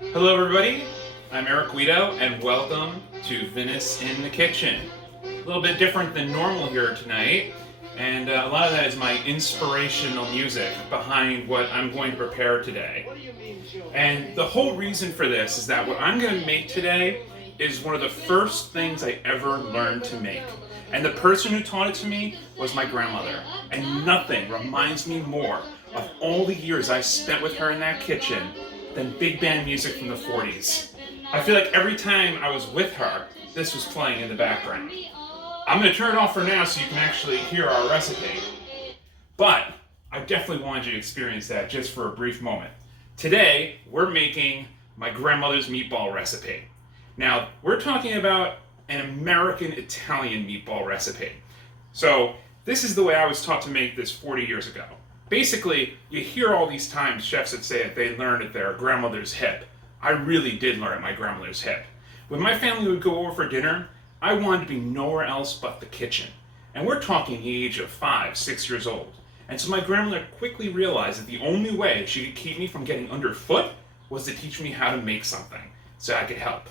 Hello everybody, I'm Eric Guido and welcome to Vinous in the Kitchen. A little bit different than normal here tonight, and a lot of that is my inspirational music behind what I'm going to prepare today. And the whole reason for this is that what I'm going to make today is one of the first things I ever learned to make. And the person who taught it to me was my grandmother. And nothing reminds me more of all the years I spent with her in that kitchen than big band music from the 40s. I feel like every time I was with her, this was playing in the background. I'm going to turn it off for now so you can actually hear our recipe. But I definitely wanted you to experience that just for a brief moment. Today, we're making my grandmother's meatball recipe. Now, we're talking about an American Italian meatball recipe. So, this is the way I was taught to make this 40 years ago. Basically, you hear all these times chefs that say that they learned at their grandmother's hip. I really did learn at my grandmother's hip. When my family would go over for dinner, I wanted to be nowhere else but the kitchen. And we're talking the age of 5, 6 years old. And so my grandmother quickly realized that the only way she could keep me from getting underfoot was to teach me how to make something so I could help.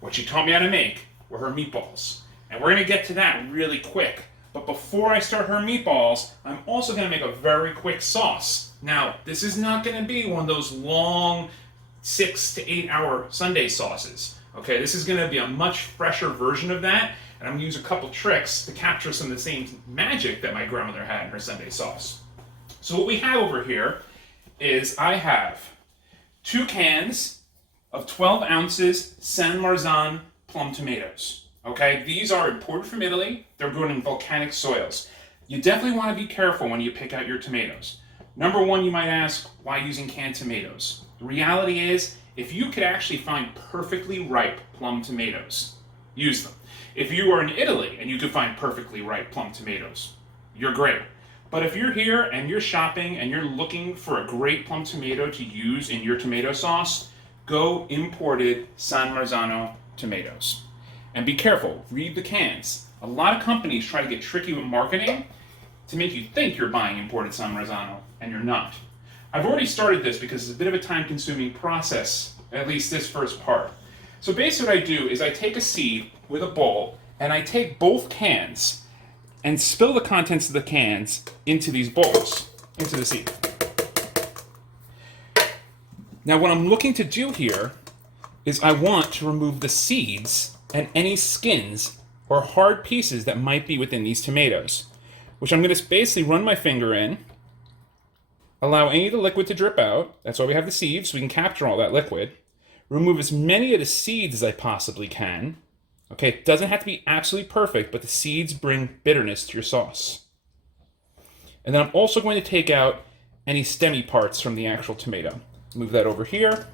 What she taught me how to make were her meatballs. And we're going to get to that really quick. But before I start her meatballs, I'm also going to make a very quick sauce. Now, this is not going to be one of those long 6 to 8 hour Sunday sauces. Okay, this is going to be a much fresher version of that, and I'm going to use a couple tricks to capture some of the same magic that my grandmother had in her Sunday sauce. So what we have over here is I have 2 cans of 12 ounces San Marzano plum tomatoes. Okay, these are imported from Italy. They're grown in volcanic soils. You definitely want to be careful when you pick out your tomatoes. Number one, you might ask, why using canned tomatoes? The reality is, if you could actually find perfectly ripe plum tomatoes, use them. If you are in Italy and you could find perfectly ripe plum tomatoes, you're great. But if you're here and you're shopping and you're looking for a great plum tomato to use in your tomato sauce, go imported San Marzano tomatoes. And be careful, read the cans. A lot of companies try to get tricky with marketing to make you think you're buying imported San Marzano, and you're not. I've already started this because it's a bit of a time-consuming process, at least this first part. So basically what I do is I take a seed with a bowl, and I take both cans and spill the contents of the cans into these bowls, into the seed. Now what I'm looking to do here is I want to remove the seeds and any skins or hard pieces that might be within these tomatoes, which I'm going to basically run my finger in, allow any of the liquid to drip out. That's why we have the sieves, so we can capture all that liquid. Remove as many of the seeds as I possibly can. Okay, it doesn't have to be absolutely perfect, but the seeds bring bitterness to your sauce. And then I'm also going to take out any stemmy parts from the actual tomato. Move that over here.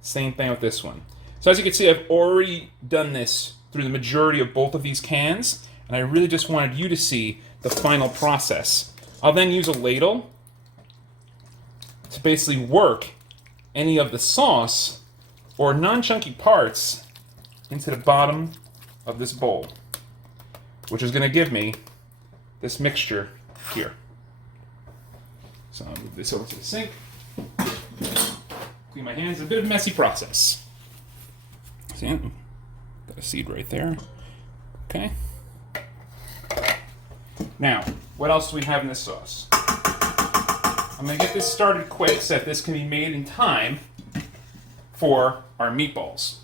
Same thing with this one. So as you can see, I've already done this through the majority of both of these cans, and I really just wanted you to see the final process. I'll then use a ladle to basically work any of the sauce or non-chunky parts into the bottom of this bowl, which is going to give me this mixture here. So I'll move this over to the sink. Clean my hands. It's a bit of a messy process. See it? Got a seed right there. Okay. Now, what else do we have in this sauce? I'm going to get this started quick so that this can be made in time for our meatballs.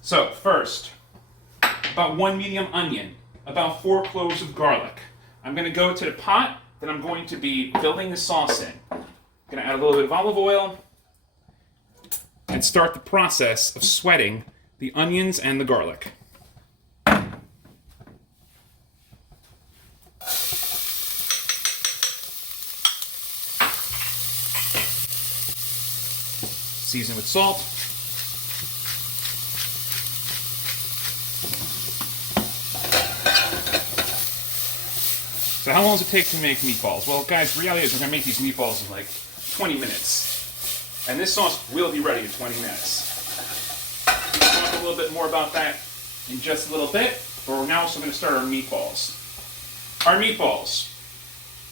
So, first, about 1 medium onion, about 4 cloves of garlic. I'm going to go to the pot that I'm going to be building the sauce in. I'm going to add a little bit of olive oil and start the process of sweating the onions and the garlic. Season with salt. So how long does it take to make meatballs? Well, guys, the reality is we're going to make these meatballs in like 20 minutes. And this sauce will be ready in 20 minutes. We'll talk a little bit more about that in just a little bit, but we're now also going to start our meatballs. Our meatballs.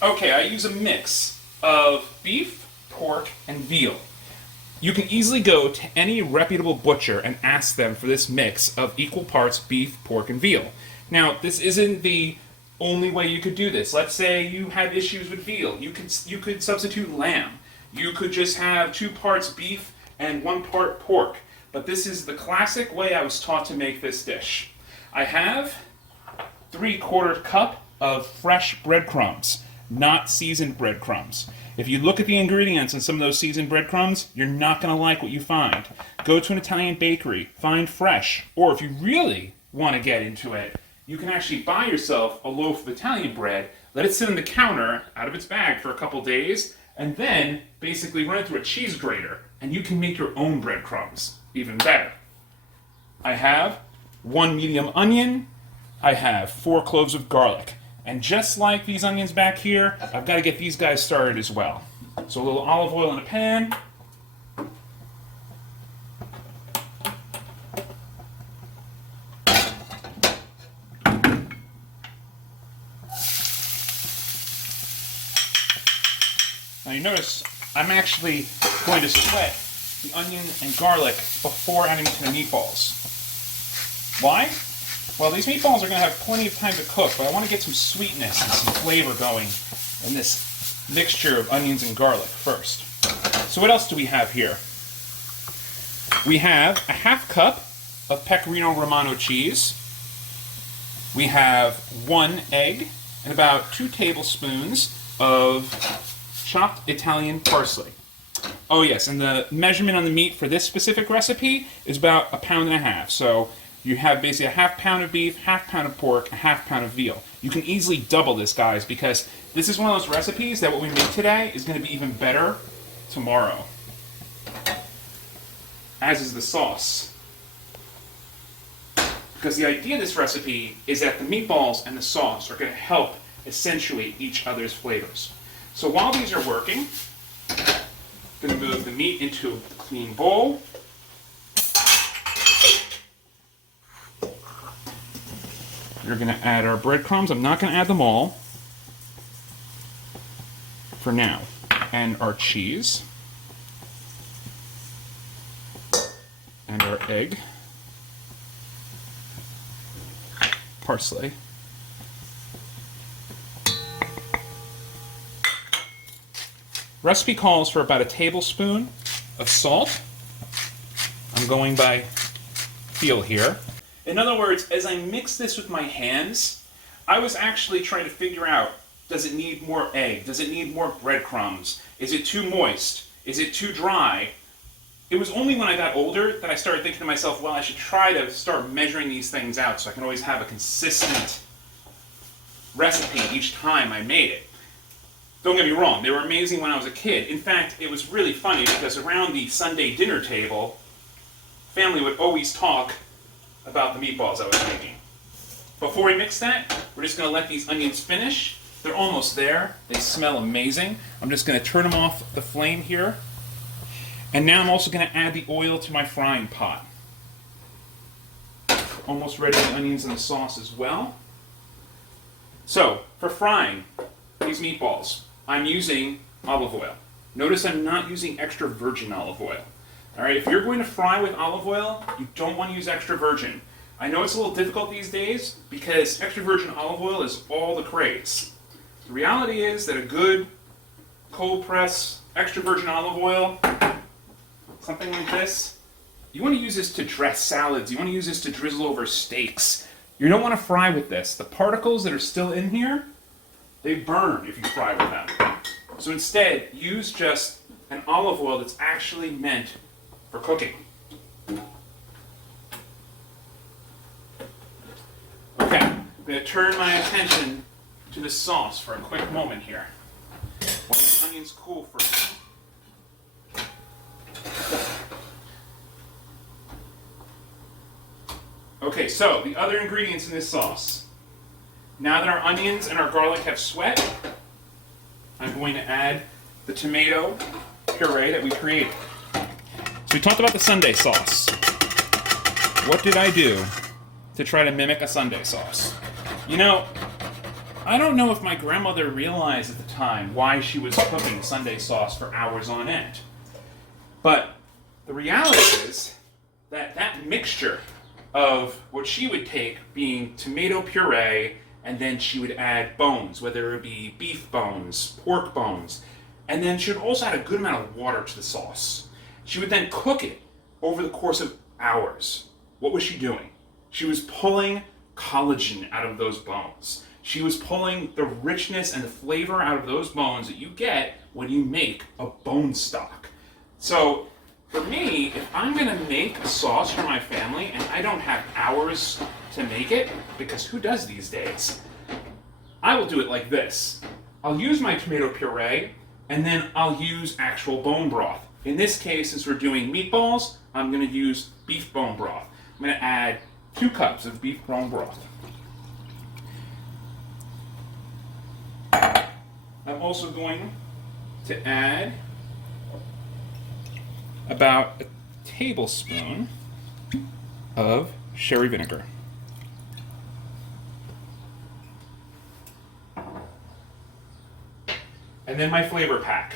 Okay, I use a mix of beef, pork, and veal. You can easily go to any reputable butcher and ask them for this mix of equal parts beef, pork, and veal. Now, this isn't the only way you could do this. Let's say you have issues with veal. You could substitute lamb. You could just have 2 parts beef and 1 part pork. But this is the classic way I was taught to make this dish. I have 3/4 cup of fresh breadcrumbs, not seasoned breadcrumbs. If you look at the ingredients on some of those seasoned breadcrumbs, you're not going to like what you find. Go to an Italian bakery, find fresh, or if you really want to get into it, you can actually buy yourself a loaf of Italian bread, let it sit on the counter out of its bag for a couple days, and then basically run it through a cheese grater, and you can make your own breadcrumbs. Even better. I have 1 medium onion, I have 4 cloves of garlic. And just like these onions back here, I've got to get these guys started as well. So a little olive oil in a pan. Now you notice I'm actually going to sweat the onion and garlic before adding to the meatballs. Why? Well, these meatballs are going to have plenty of time to cook, but I want to get some sweetness and some flavor going in this mixture of onions and garlic first. So what else do we have here? We have a 1/2 cup of Pecorino Romano cheese. We have 1 egg and about 2 tablespoons of chopped Italian parsley. Oh yes, and the measurement on the meat for this specific recipe is about 1.5 pounds. So you have basically a 1/2 pound of beef, 1/2 pound of pork, a 1/2 pound of veal. You can easily double this, guys, because this is one of those recipes that what we make today is going to be even better tomorrow. As is the sauce. Because the idea of this recipe is that the meatballs and the sauce are going to help accentuate each other's flavors. So while these are working, I'm going to move the meat into a clean bowl. We're going to add our breadcrumbs. I'm not going to add them all for now. And our cheese. And our egg. Parsley. Recipe calls for about 1 tablespoon of salt. I'm going by feel here. In other words, as I mix this with my hands, I was actually trying to figure out, does it need more egg? Does it need more breadcrumbs? Is it too moist? Is it too dry? It was only when I got older that I started thinking to myself, well, I should try to start measuring these things out so I can always have a consistent recipe each time I made it. Don't get me wrong, they were amazing when I was a kid. In fact, it was really funny because around the Sunday dinner table, family would always talk about the meatballs I was making. Before we mix that, we're just going to let these onions finish. They're almost there. They smell amazing. I'm just going to turn them off the flame here. And now I'm also going to add the oil to my frying pot. Almost ready with the onions and the sauce as well. So, for frying these meatballs, I'm using olive oil. Notice I'm not using extra virgin olive oil. Alright, if you're going to fry with olive oil, you don't want to use extra virgin. I know it's a little difficult these days because extra virgin olive oil is all the craze. The reality is that a good cold press extra virgin olive oil, something like this, you want to use this to dress salads, you want to use this to drizzle over steaks. You don't want to fry with this. The particles that are still in here, they burn if you fry with them. So instead, use just an olive oil that's actually meant for cooking. Okay, I'm going to turn my attention to the sauce for a quick moment here. Let the onions cool for a minute. Okay, so the other ingredients in this sauce. Now that our onions and our garlic have sweat, I'm going to add the tomato puree that we created. So we talked about the Sunday sauce. What did I do to try to mimic a Sunday sauce? You know, I don't know if my grandmother realized at the time why she was cooking Sunday sauce for hours on end. But the reality is that that mixture of what she would take being tomato puree, and then she would add bones, whether it be beef bones, pork bones, and then she would also add a good amount of water to the sauce. She would then cook it over the course of hours. What was she doing? She was pulling collagen out of those bones. She was pulling the richness and the flavor out of those bones that you get when you make a bone stock. So for me, if I'm gonna make a sauce for my family and I don't have hours to make it, because who does these days? I will do it like this. I'll use my tomato puree and then I'll use actual bone broth. In this case, since we're doing meatballs, I'm gonna use beef bone broth. I'm gonna add 2 cups of beef bone broth. I'm also going to add about a tablespoon of sherry vinegar. And then my flavor pack.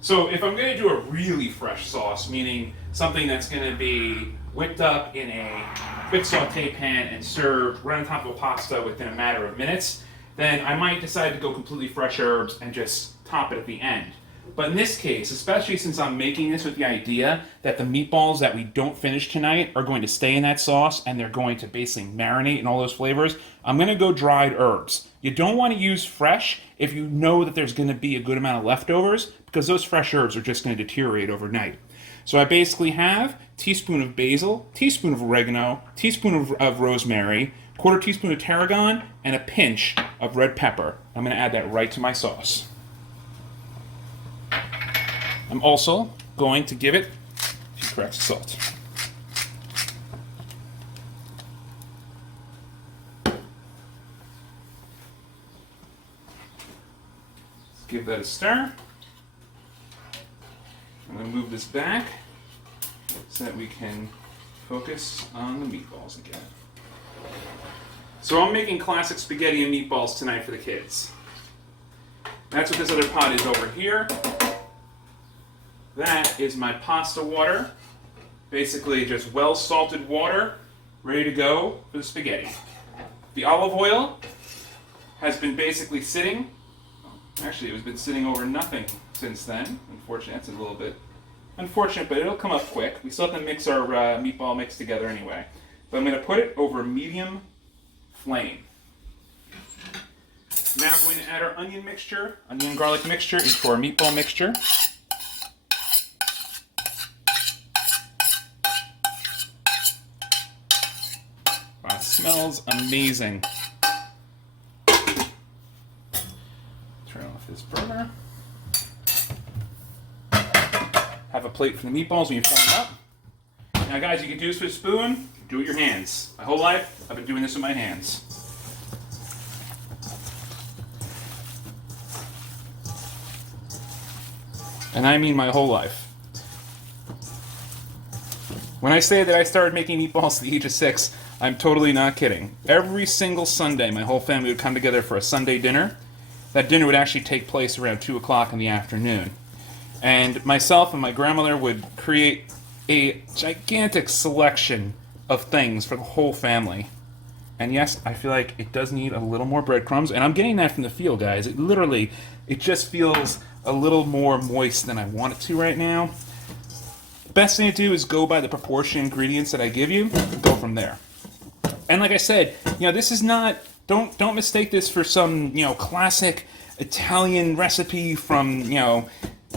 So if I'm going to do a really fresh sauce, meaning something that's going to be whipped up in a quick saute pan and served right on top of a pasta within a matter of minutes, then I might decide to go completely fresh herbs and just top it at the end. But in this case, especially since I'm making this with the idea that the meatballs that we don't finish tonight are going to stay in that sauce and they're going to basically marinate in all those flavors, I'm going to go dried herbs. You don't want to use fresh if you know that there's going to be a good amount of leftovers, because those fresh herbs are just going to deteriorate overnight. So I basically have teaspoon of basil, teaspoon of oregano, teaspoon of rosemary, quarter teaspoon of tarragon, and a pinch of red pepper. I'm going to add that right to my sauce. I'm also going to give it a few cracks of salt. Let's give that a stir. I'm going to move this back so that we can focus on the meatballs again. So I'm making classic spaghetti and meatballs tonight for the kids. That's what this other pot is over here. That is my pasta water. Basically just well-salted water, ready to go for the spaghetti. The olive oil has been basically sitting. Actually, it has been sitting over nothing since then. Unfortunately, that's a little bit unfortunate, but it'll come up quick. We still have to mix our meatball mix together anyway. But I'm going to put it over a medium flame. Now we're going to add our onion and garlic mixture into our meatball mixture. Wow, it smells amazing. Turn off this burner. Have a plate for the meatballs when you form them up. Now guys, you can do this with a spoon, do it with your hands. My whole life, I've been doing this with my hands. And I mean my whole life. When I say that I started making meatballs at the age of 6, I'm totally not kidding. Every single Sunday, my whole family would come together for a Sunday dinner. That dinner would actually take place around 2 o'clock in the afternoon. And myself and my grandmother would create a gigantic selection of things for the whole family. And yes, I feel like it does need a little more breadcrumbs, and I'm getting that from the feel, guys. It just feels a little more moist than I want it to right now. The best thing to do is go by the proportion ingredients that I give you and go from there. And like I said, this is not, don't mistake this for some, classic Italian recipe from,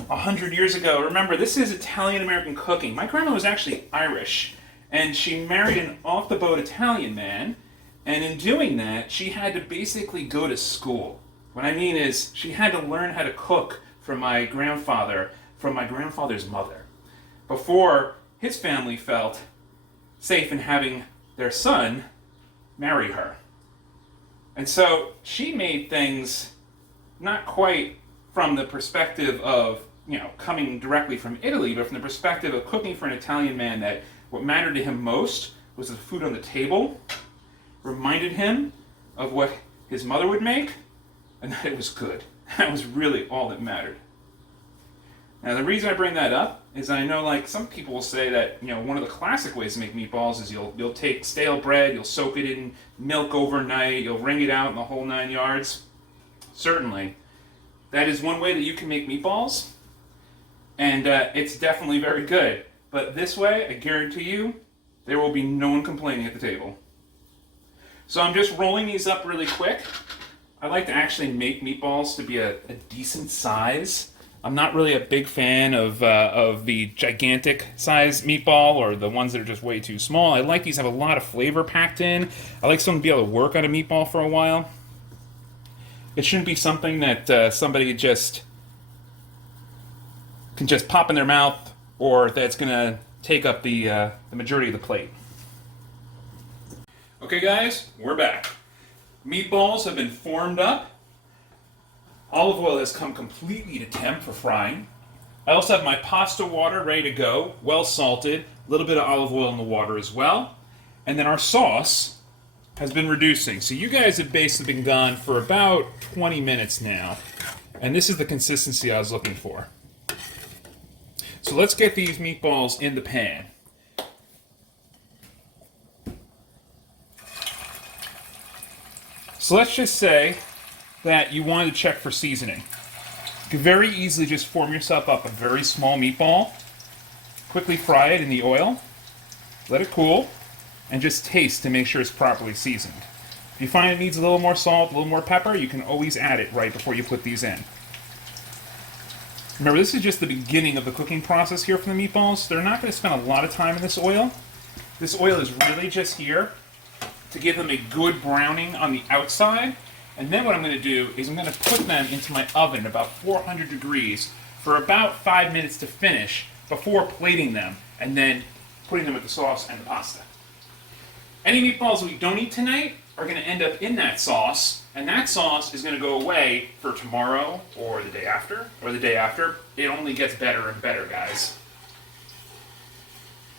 100 years ago. Remember, this is Italian-American cooking. My grandma was actually Irish, and she married an off-the-boat Italian man, and in doing that, she had to basically go to school. What I mean is, she had to learn how to cook from my grandfather, from my grandfather's mother, before his family felt safe in having their son marry her. And so she made things not quite from the perspective of, coming directly from Italy, but from the perspective of cooking for an Italian man, that what mattered to him most was the food on the table, reminded him of what his mother would make, and that it was good. That was really all that mattered. Now, the reason I bring that up is I know like some people will say that, you know, one of the classic ways to make meatballs is you'll take stale bread, you'll soak it in milk overnight, you'll wring it out in the whole 9 yards. Certainly, that is one way that you can make meatballs, and it's definitely very good. But this way, I guarantee you, there will be no one complaining at the table. So I'm just rolling these up really quick. I like to actually make meatballs to be a decent size. I'm not really a big fan of the gigantic size meatball or the ones that are just way too small. I like these to have a lot of flavor packed in. I like someone to be able to work on a meatball for a while. It shouldn't be something that somebody just can just pop in their mouth, or that's going to take up the majority of the plate. Okay guys, we're back. Meatballs have been formed up. Olive oil has come completely to temp for frying. I also have my pasta water ready to go, well salted, a little bit of olive oil in the water as well. And then our sauce has been reducing. So you guys have basically been gone for about 20 minutes now. And this is the consistency I was looking for. So let's get these meatballs in the pan. So let's just say that you wanted to check for seasoning. You can very easily just form yourself up a very small meatball, quickly fry it in the oil, let it cool, and just taste to make sure it's properly seasoned. If you find it needs a little more salt, a little more pepper, you can always add it right before you put these in. Remember, this is just the beginning of the cooking process here for the meatballs. They're not going to spend a lot of time in this oil. This oil is really just here to give them a good browning on the outside. And then what I'm going to do is I'm going to put them into my oven about 400 degrees for about 5 minutes to finish before plating them and then putting them with the sauce and the pasta. Any meatballs we don't eat tonight are going to end up in that sauce, and that sauce is going to go away for tomorrow or the day after, or the day after. It only gets better and better, guys.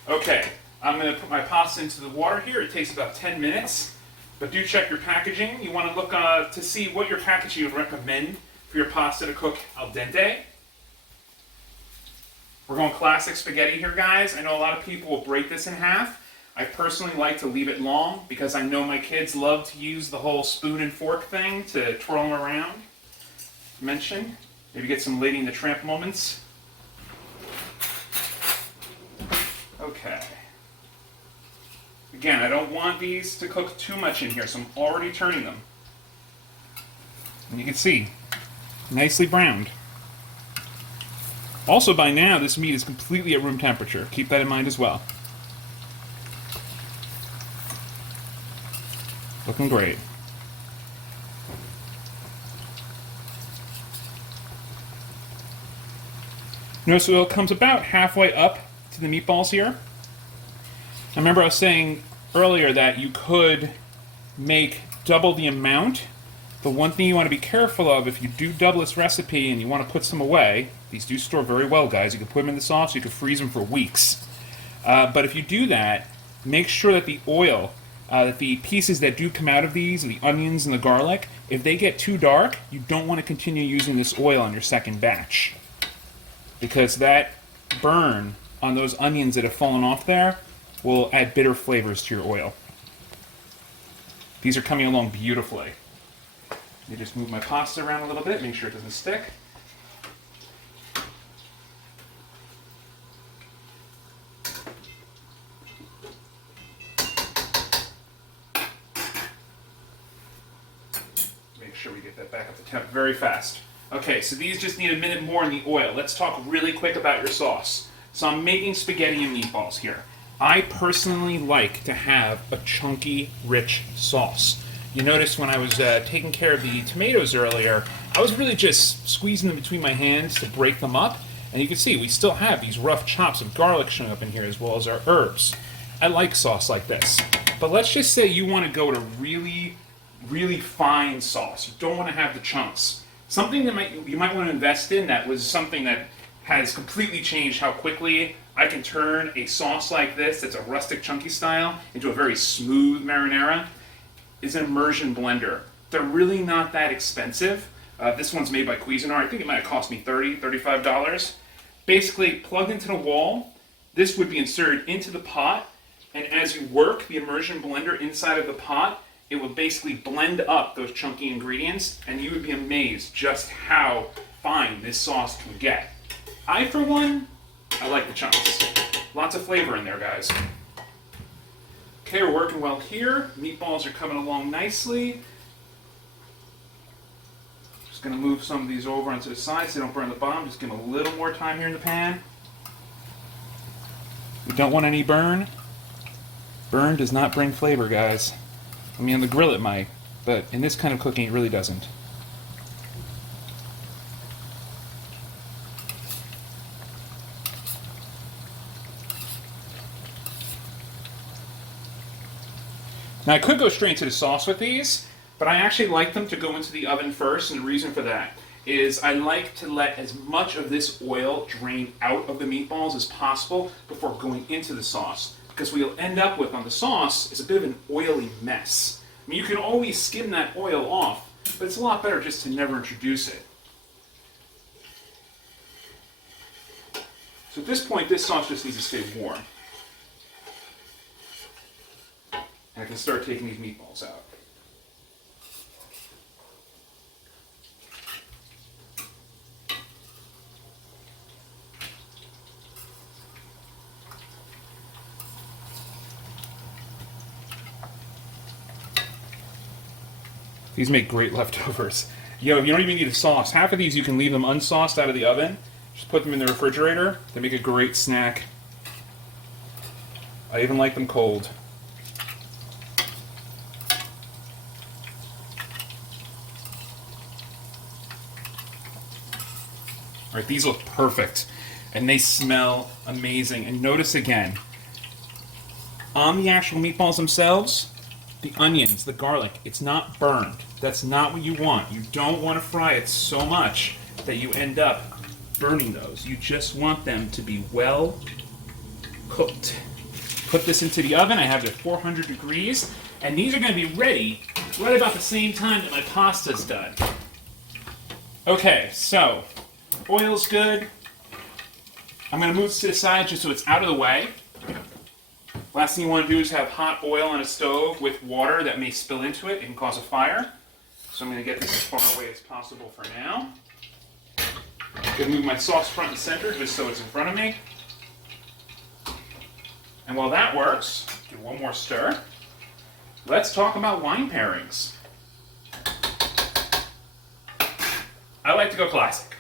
Okay, I'm going to put my pasta into the water here. It takes about 10 minutes. But do check your packaging. You want to look to see what your packaging would recommend for your pasta to cook al dente. We're going classic spaghetti here, guys. I know a lot of people will break this in half. I personally like to leave it long because I know my kids love to use the whole spoon and fork thing to twirl them around. Mention. Maybe get some Lady and the Tramp moments. Okay. Again, I don't want these to cook too much in here, so I'm already turning them. And you can see, nicely browned. Also, by now, this meat is completely at room temperature. Keep that in mind as well. Looking great. Notice the oil comes about halfway up to the meatballs here. I remember I was saying earlier that you could make double the amount. The one thing you want to be careful of, if you do double this recipe and you want to put some away, these do store very well, guys. You can put them in the sauce, you can freeze them for weeks. But if you do that, make sure that the oil, that the pieces that do come out of these, the onions and the garlic, if they get too dark, you don't want to continue using this oil on your second batch. Because that burn on those onions that have fallen off there will add bitter flavors to your oil. These are coming along beautifully. Let me just move my pasta around a little bit, make sure it doesn't stick. Make sure we get that back up to temp very fast. Okay, so these just need a minute more in the oil. Let's talk really quick about your sauce. So I'm making spaghetti and meatballs here. I personally like to have a chunky, rich sauce. You notice when I was taking care of the tomatoes earlier, I was really just squeezing them between my hands to break them up. And you can see we still have these rough chops of garlic showing up in here as well as our herbs. I like sauce like this. But let's just say you want to go to really, really fine sauce. You don't want to have the chunks. Something that you might want to invest in that was something that has completely changed how quickly I can turn a sauce like this, that's a rustic chunky style, into a very smooth marinara, is an Immersion Blender. They're really not that expensive. This one's made by Cuisinart. I think it might have cost me $30, $35. basically plugged into the wall. This would be inserted into the pot, and as you work the immersion blender inside of the pot, it will basically blend up those chunky ingredients, and you would be amazed just how fine this sauce can get. I, for one, I like the chunks. Lots of flavor in there, guys. Okay, we're working well here. Meatballs are coming along nicely. Just going to move some of these over onto the side so they don't burn the bottom. Just give them a little more time here in the pan. We don't want any burn. Burn does not bring flavor, guys. I mean, on the grill it might, but in this kind of cooking it really doesn't. Now I could go straight into the sauce with these, but I actually like them to go into the oven first, and the reason for that is I like to let as much of this oil drain out of the meatballs as possible before going into the sauce. Because what you'll end up with on the sauce is a bit of an oily mess. I mean, you can always skim that oil off, but it's a lot better just to never introduce it. So at this point, this sauce just needs to stay warm. And I can start taking these meatballs out. These make great leftovers. Yo, you don't even need a sauce. Half of these you can leave them unsauced out of the oven. Just put them in the refrigerator. They make a great snack. I even like them cold. Alright, these look perfect. And they smell amazing. And notice again, on the actual meatballs themselves, the onions, the garlic, it's not burned. That's not what you want. You don't want to fry it so much that you end up burning those. You just want them to be well cooked. Put this into the oven. I have it at 400 degrees. And these are going to be ready right about the same time that my pasta's done. Okay, so oil's good. I'm going to move this to the side just so it's out of the way. Last thing you want to do is have hot oil on a stove with water that may spill into it and cause a fire. So I'm going to get this as far away as possible for now. I'm going to move my sauce front and center just so it's in front of me. And while that works, give one more stir. Let's talk about wine pairings. I like to go classic.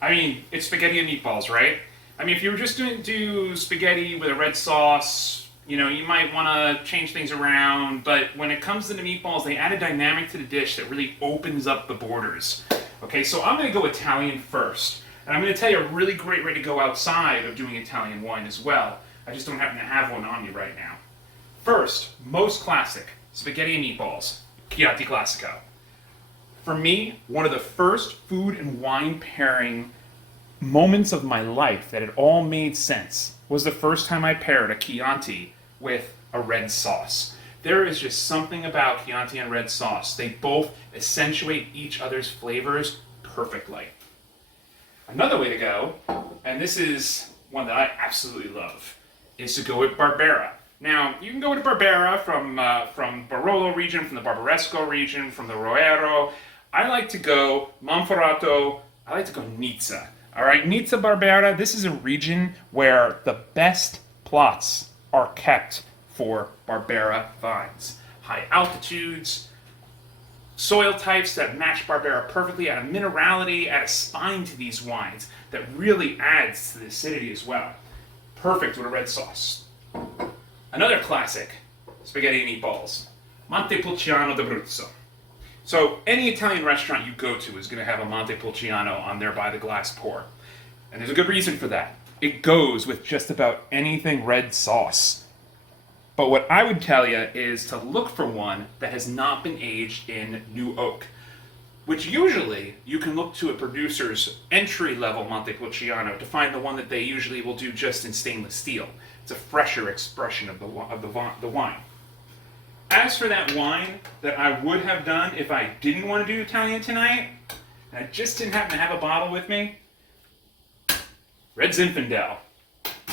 I mean, it's spaghetti and meatballs, right? I mean, if you were just going to do spaghetti with a red sauce, you know, you might want to change things around, but when it comes to the meatballs, they add a dynamic to the dish that really opens up the borders. Okay, so I'm going to go Italian first. And I'm going to tell you a really great way to go outside of doing Italian wine as well. I just don't happen to have one on me right now. First, most classic, spaghetti and meatballs, Chianti Classico. For me, one of the first food and wine pairing moments of my life that it all made sense was the first time I paired a Chianti with a red sauce. There is just something about Chianti and red sauce. They both accentuate each other's flavors perfectly. Another way to go, and this is one that I absolutely love, is to go with Barbera. Now, you can go with Barbera from Barolo region, from the Barbaresco region, from the Roero. I like to go Monferrato, I like to go Nizza. All right, Nizza Barbera, this is a region where the best plots are kept for Barbera vines. High altitudes, soil types that match Barbera perfectly, add a minerality, add a spine to these wines that really adds to the acidity as well. Perfect with a red sauce. Another classic, spaghetti and meatballs, Montepulciano d'Abruzzo. So any Italian restaurant you go to is going to have a Montepulciano on there by the glass pour. And there's a good reason for that. It goes with just about anything red sauce. But what I would tell you is to look for one that has not been aged in new oak, which usually you can look to a producer's entry-level Montepulciano to find the one that they usually will do just in stainless steel. It's a fresher expression of the wine. As for that wine that I would have done if I didn't want to do Italian tonight, and I just didn't happen to have a bottle with me, Red Zinfandel,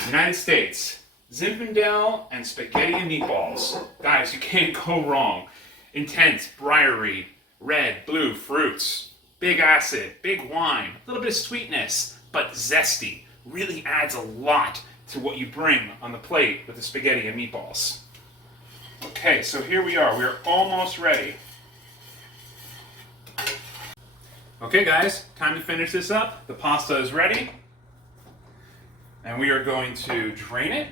United States. Zinfandel and spaghetti and meatballs. Guys, you can't go wrong. Intense, briary, red, blue fruits. Big acid, big wine, a little bit of sweetness, but zesty. Really adds a lot to what you bring on the plate with the spaghetti and meatballs. Okay, so here we are. We're almost ready. Okay guys, time to finish this up. The pasta is ready. And we are going to drain it.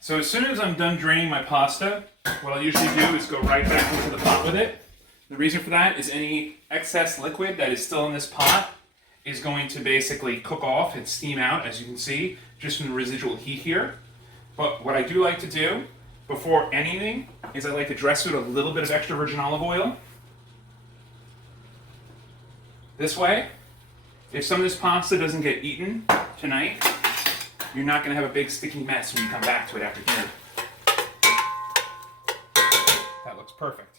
So as soon as I'm done draining my pasta, what I'll usually do is go right back into the pot with it. The reason for that is any excess liquid that is still in this pot is going to basically cook off and steam out, as you can see, just from the residual heat here. But what I do like to do before anything is I like to dress it with a little bit of extra virgin olive oil. This way, if some of this pasta doesn't get eaten tonight, you're not going to have a big sticky mess when you come back to it after dinner. That looks perfect.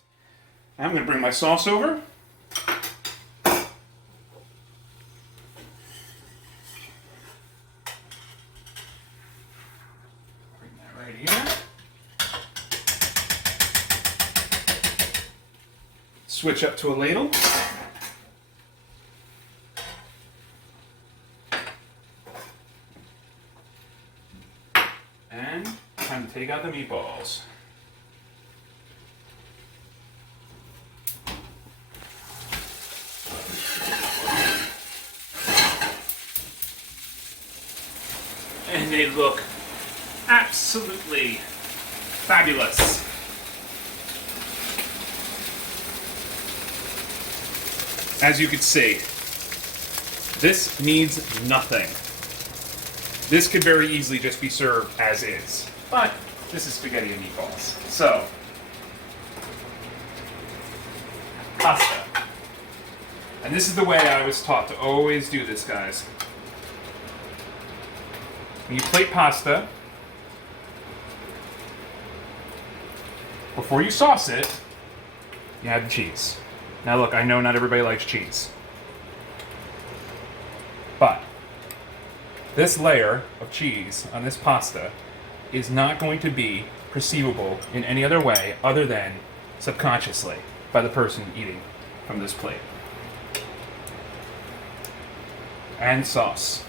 Now I'm going to bring my sauce over. Bring that right here. Switch up to a ladle. And time to take out the meatballs. And they look absolutely fabulous. As you can see, this needs nothing. This could very easily just be served as is, but this is spaghetti and meatballs. So, pasta. And this is the way I was taught to always do this, guys. When you plate pasta, before you sauce it, you add the cheese. Now look, I know not everybody likes cheese, but this layer of cheese on this pasta is not going to be perceivable in any other way other than subconsciously by the person eating from this plate. And sauce.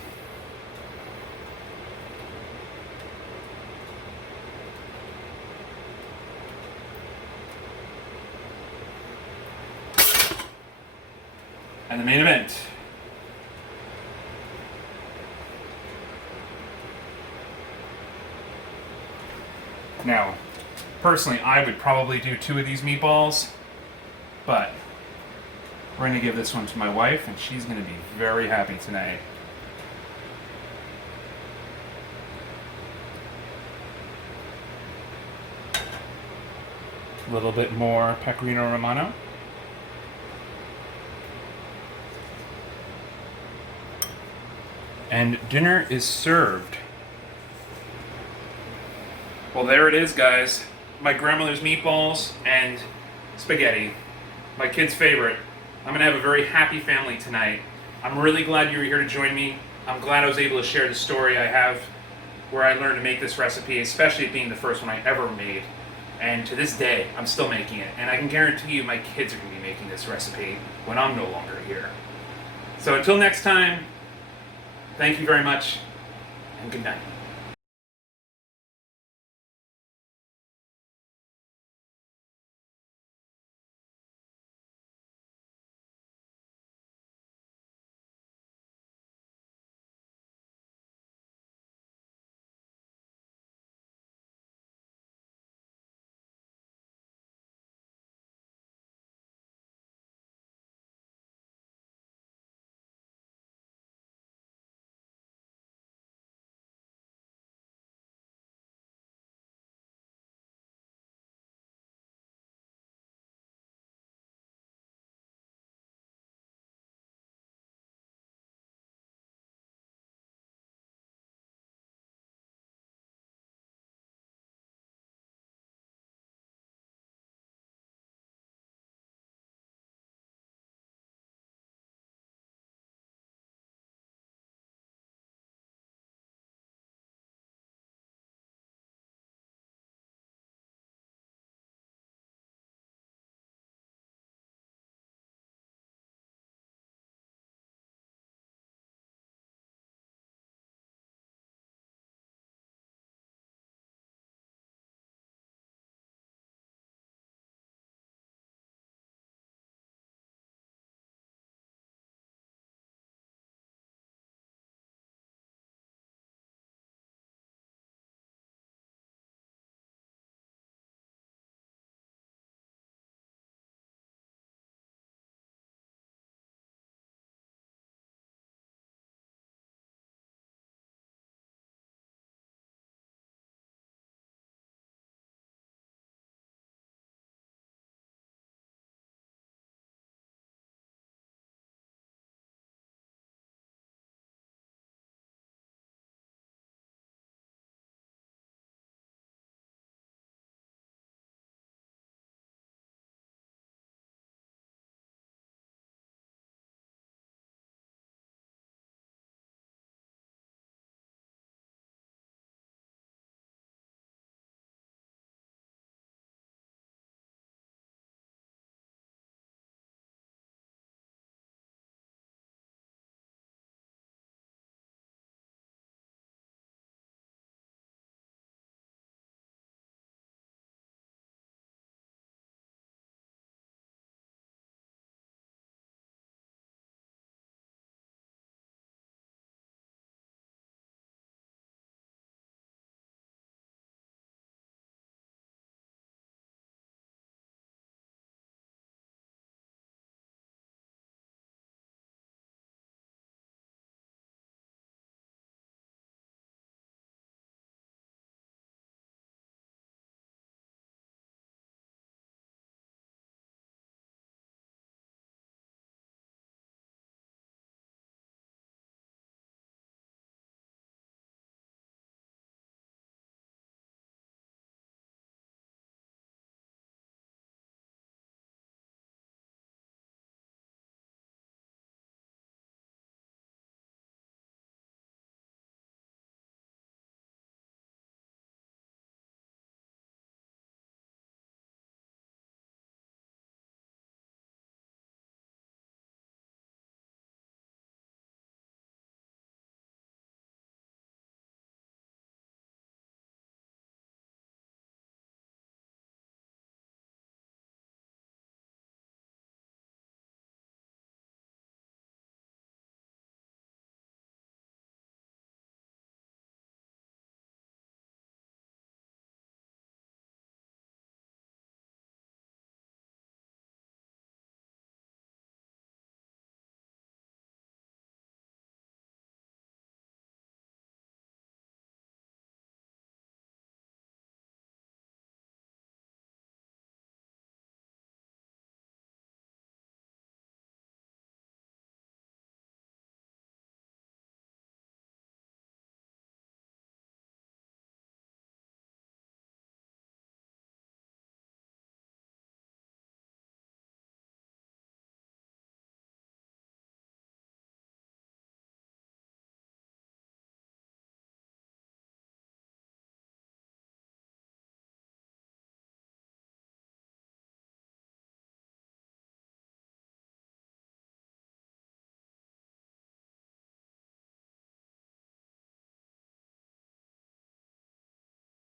And the main event. Now, personally, I would probably do 2 of these meatballs, but we're going to give this one to my wife, and she's going to be very happy tonight. A little bit more pecorino romano. And dinner is served. Well, there it is, guys. My grandmother's meatballs and spaghetti. My kid's favorite. I'm going to have a very happy family tonight. I'm really glad you were here to join me. I'm glad I was able to share the story I have where I learned to make this recipe, especially it being the first one I ever made. And to this day, I'm still making it. And I can guarantee you my kids are going to be making this recipe when I'm no longer here. So until next time, thank you very much, and good night.